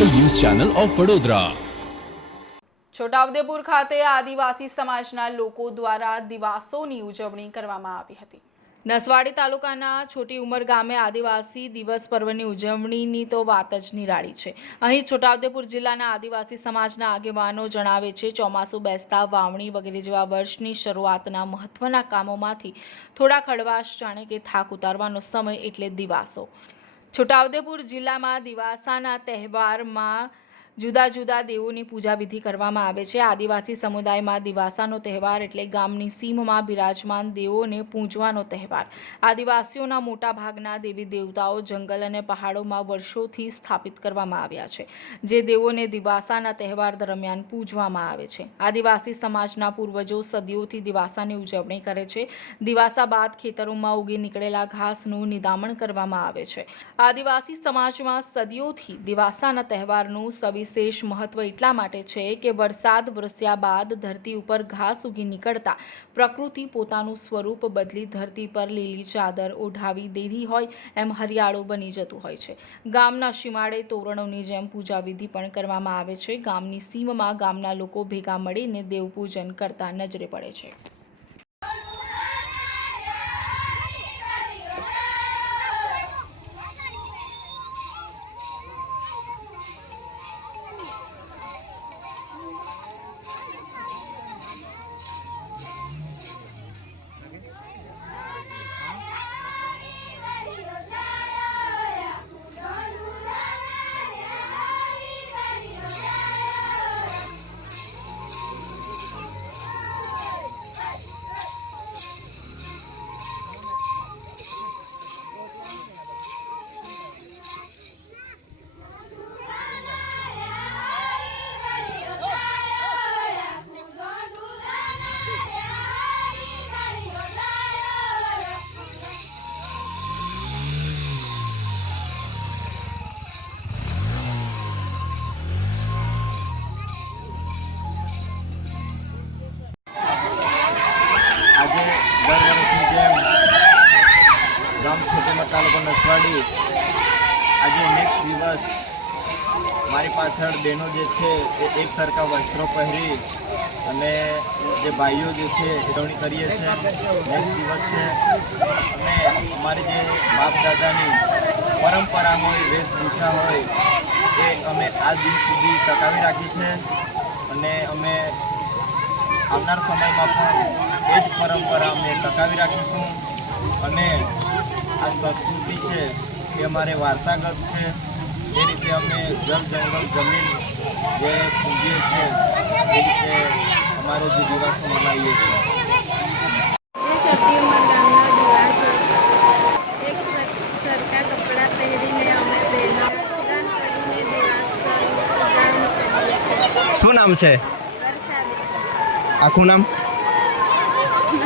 Channel of Vadodara. Chhotaudepur ખાતે આદિવાસી સમાજના લોકો દ્વારા દિવાસોની ઉજવણી કરવામાં આવી હતી. નસવાડી તાલુકાના છોટી ઉમર ગામે આદિવાસી દિવસ પર્વની ઉજવણીની તો વાત જ નિરાળી છે. અહીં છોટાઉદેપુર જિલ્લાના આદિવાસી સમાજના આગેવાનો જણાવે છે, ચોમાસું બેસતા વાવણી વગેરે જેવા વર્ષની શરૂઆતના મહત્વના કામોમાંથી થોડા ખડવાશ જાણે કે થાક ઉતારવાનો સમય એટલે દિવાસો. છોટાઉદેપુર જિલ્લામાં દિવાસાના તહેવારમાં જુદા જુદા દેવોની પૂજા વિધિ કરવામાં આવે છે. આદિવાસી સમુદાયમાં દિવાસાનો તહેવાર એટલે ગામની સીમમાં બિરાજમાન દેવોને પૂજવાનો તહેવાર. આદિવાસીઓના મોટા ભાગના દેવી દેવતાઓ જંગલ અને પહાડોમાં વર્ષોથી સ્થાપિત કરવામાં આવ્યા છે, જે દેવોને દિવાસાના તહેવાર દરમિયાન પૂજવામાં આવે છે. આદિવાસી સમાજના પૂર્વજો સદીઓથી દિવાસાની ઉજવણી કરે છે. દિવાસા બાદ ખેતરોમાં ઉગી નીકળેલા ઘાસનું નિદામણ કરવામાં આવે છે. આદિવાસી સમાજમાં સદીઓથી દિવાસાના તહેવારનું સવિશેષ મહત્વ એટલા માટે છે કે વરસાદ વરસ્યા બાદ ધરતી ઉપર ઘાસ ઉગી નીકળતા પ્રકૃતિ પોતાનું સ્વરૂપ બદલી ધરતી પર લીલી ચાદર ઓઢાવી દીધી હોય એમ હરિયાળો બની જતું હોય છે. ગામના સીમાડે તોરણોની જેમ પૂજા વિધિ પણ કરવામાં આવે છે. ગામની સીમમાં ગામના લોકો ભેગા મળીને દેવપૂજન કરતા નજરે પડે છે. તાલુકો નસવાડી આજે નેક્સ્ટ દિવસ મારી પાછળ બહેનો જે છે એ એક સરખા વસ્ત્રો પહેરી અને જે ભાઈઓ જે છે ઉજવણી કરીએ છીએ નેક્સ્ટ દિવસ છે. અને અમારી જે બાપ દાદાની પરંપરા હોય વેશભૂષા હોય એ અમે આ દિન સુધી ટકાવી રાખી છે. અને અમે આવનાર સમયમાં પણ એ જ પરંપરા અમે ટકાવી રાખીશું. અને સંસ્કૃતિ છે એ અમારે વારસાગત છે. એ રીતે અમે જળ જંગલ જમીન જે પૂજીએ છીએ એ રીતે અમારે જે દિવસો મનાવીએ છીએ. શું નામ છે? આખું નામ?